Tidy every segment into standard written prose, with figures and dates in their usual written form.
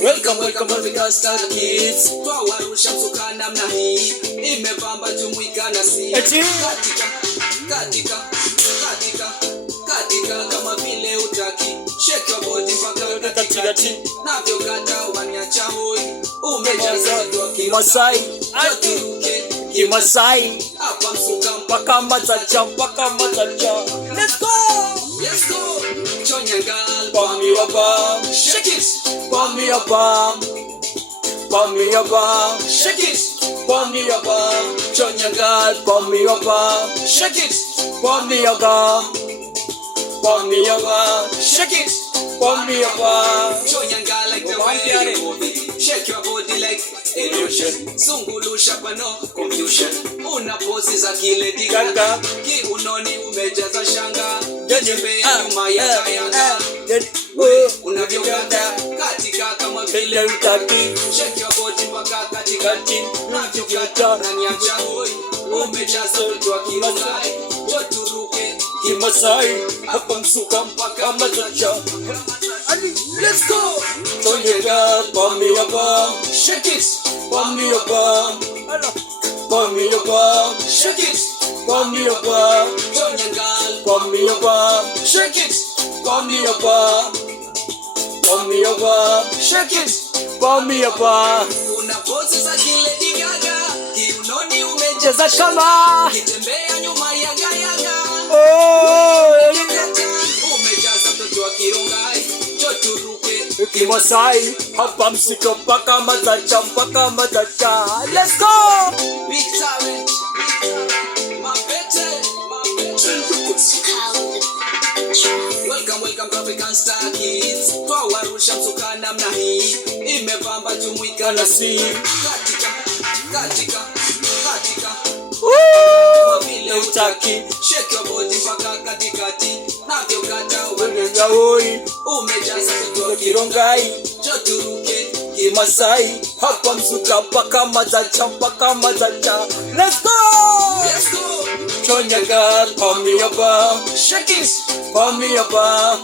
Welcome Africa Star Kids. Kwa warusha msuka namna hii. Imevamba jumuika na si. Katika kama vile utaki. Shake your body mpaka katikati. Navyo kata waniacha hoi. Umejaza watu wa Kimasai. Kimasai. Hapa msuka mpaka matacha. Let's go. Chonyangal. Bomb me a bomb. Shake it. Bomb me a bomb. Bomb me a bomb. Shake it. Bomb me a bomb. Chonyangal. Bomb me a bomb. Shake it. Bomb me a bomb. Bomb me a bomb. Shake it. Bomb me a bomb. Chonyangal like the way you move it. Shake your body like illusion. Sungulusha pano confusion. Una pose za kile diganga. Ki unoni umejaza shanga. Jembea nyuma ya tayanga. Unavyokata katika kama vile utaki. Shake your body mpaka katikati. Unavyokata unaniacha hoi. Umejaza watu wa Kimasai. Turuke Kimasai. Hapa msuka mpaka matacha. Let's go. Chonyangal, bomb me a bomb. Shake it. Bomb me a bomb. Bomb me a bomb. Shake it. Bomb me a bomb. Chonyangal, bomb me a bomb. Shake it. Bomb me a bomb. Bomb me a bomb. Shake it. Bomb me a bomb. Una pose za kile digaga. Kiunoni umejaza kama. Kitembea nyuma ya gayaga. Umejaza mtoto wa Kirongai. Turuke Kimasai. Hapa msika mpaka matacha. Let's go. Big talent. Welcome to African Star Kids. Kwa warusha msuka namna hii. Imevamba jumuika na si. Katika kama vile utaki. Shake your body mpaka katikati. Navyo kata waniacha hoi. Umejaza watu wa Kirongai. Turuke Kimasai. Hapa msuka mpaka matacha. Let's go. Chonyangal, bomb me a bomb. Shake it. Bomb me a bomb.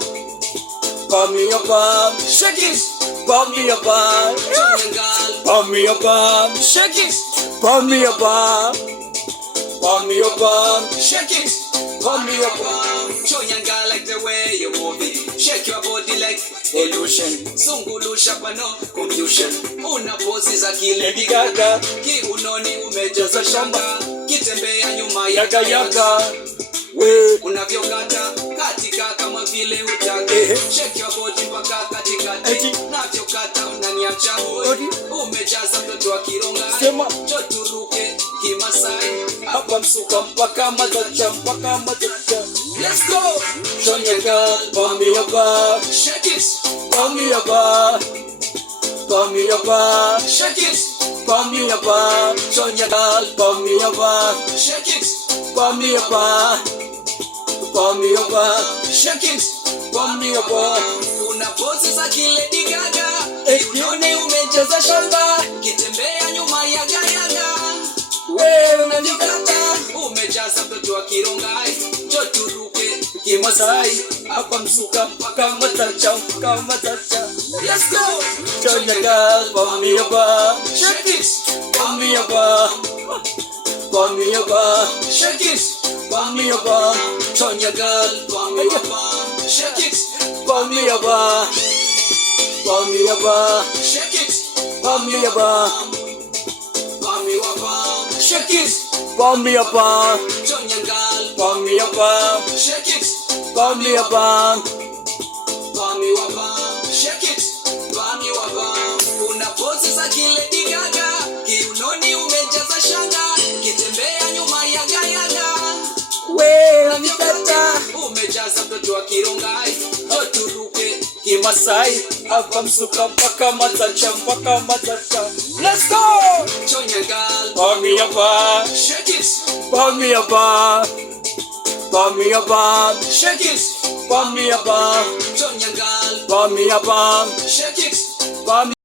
Bomb me a bomb. Shake it. Bomb me a bomb. Chonyangal, bomb me a bomb. Shake it. Bomb me a bomb. Bomb me a bomb. Shake it. Bomb me a bomb. Chonyangal like the way you move it. Shake your body like illusion. Sungulusha pano confusion. Una pose za kile digaga. Ki unoni umejaza shamba. Kitembea nyuma ya gayaga. Unavyokata katika kama vile utaki. Shake your body mpaka katikati. Navyokata unaniacha hoi. Umejaza mtoto wa Kirongai. Turuke Kimasai. Hapa msuka mpaka matacha. Let's go. Chonyangal, bomb me a bomb. Shake it. Bomb me a bomb. Bomb me a bomb. Shake it. Bomb me a bomb. Chonyangal, bomb me a bomb. Shake it. Bomb me a bomb. Bomb me a bomb. Shake it. Bomb me a bomb. Una pose za kile digaga. Kiunoni umejaza shamba. Kitembea nyuma ya gayaga. Unavyokata umejaza mtoto wa Kirongai. Turuke Kimasai. Hapa msuka mpaka matacha. Let's go. Chonyangal, bomb me a bomb. Shake it. Bomb me a bomb. Bomb me a bomb. Shake it. Bomb me a bomb. Chonyangal, bomb me a bomb. Shake it. Bomb me a bomb. Bomb me a bomb. Shake it. Bomb me a bomb. Bomb me a bomb. Shake it. Bomb me a bomb. Chonyangal, bomb me a bomb. Shake it. Bomb me a bomb. Bomb me a bomb. Shake it. Bomb me a bomb. Una pose za kile digaga. Kiunoni umejaza shanga. Kitembea nyuma ya gayaga. Unavyokata umejaza mtoto wa Kirongai. Turuke Kimasai. Hapa msuka mpaka matacha. Let's go. Chonyangal, bomb me a bomb. Shake it. Bomb me a bomb. Bomb me a bomb. Shake it. Bomb me a bomb. Chonyangal, bomb me a bomb. Shake it. Bomb